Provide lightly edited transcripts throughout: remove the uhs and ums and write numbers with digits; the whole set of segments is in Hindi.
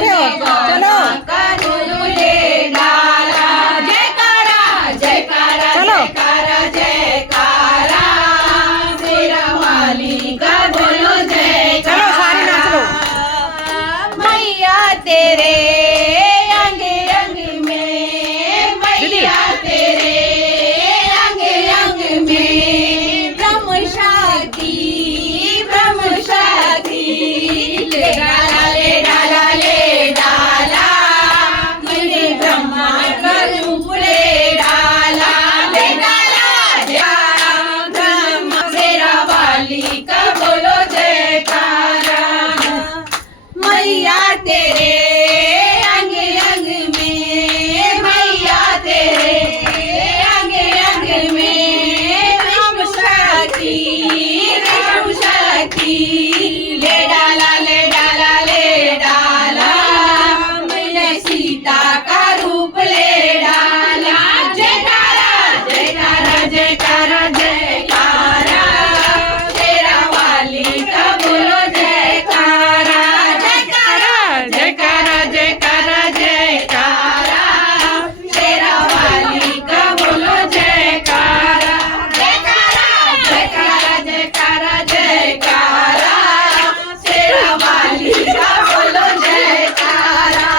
ठेव चलो करुले डाला जयकारा जयकारा चलो जयकारा जयकारा शेरावाली का बोलो चलो सारे जयकारा नाच लो मैया तेरे अंग अंग में मैया तेरे अंग अंग में ब्रह्म शक्ति ले डाला ले डाला ले डाला मैंने ब्रह्मा का रूप ले डाला ले डाला ब्रह्मा शेरावाली का बोलो जयकारा मैया तेरे अंग अंग में मैया तेरे अंग अंग में विष्णु शक्ति ले डाला ले डाला ले डाला मैंने सीता का रूप ले डाला जयकारा जयकारा जयकारा जयकारा शेरावाली का बोलो जयकारा जयकारा जयकारा जयकारा जयकारा शेरावाली का बोलो जयकारा जयकारा जयकारा जयकारा जयकारा शेरावाली का बोलो जयकारा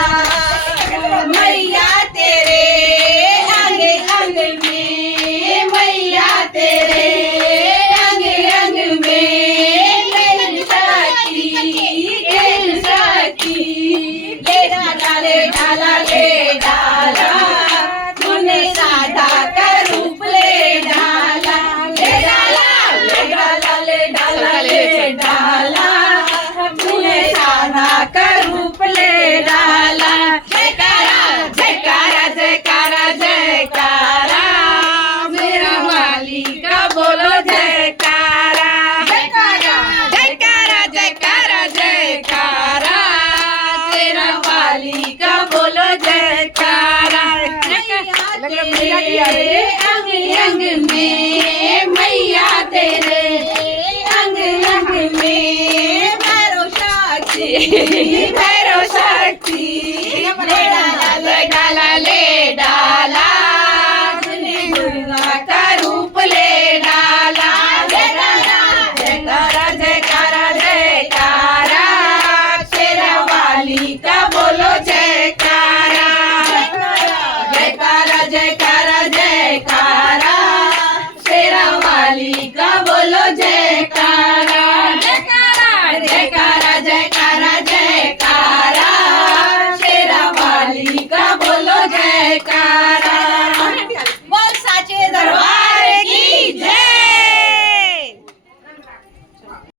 मैया तेरे अंग अंग में मैया तेरे अंग अंग में शक्ति ले डाला ले डाला ले डाला तूने राधा का रूप ले डाला ले डाला ले डाला ले डाला ले डाला तूने राधा का रूप ले डाला जयकारा जयकारा जयकारा जयकारा शेरावाली का बोलो जयकारा जयकारा जयकारा जयकारा जयकारा शेरावाली का बोलो जयकारा तेरे अंग अंग में मैया तेरे अंग अंग में भैरव शक्ति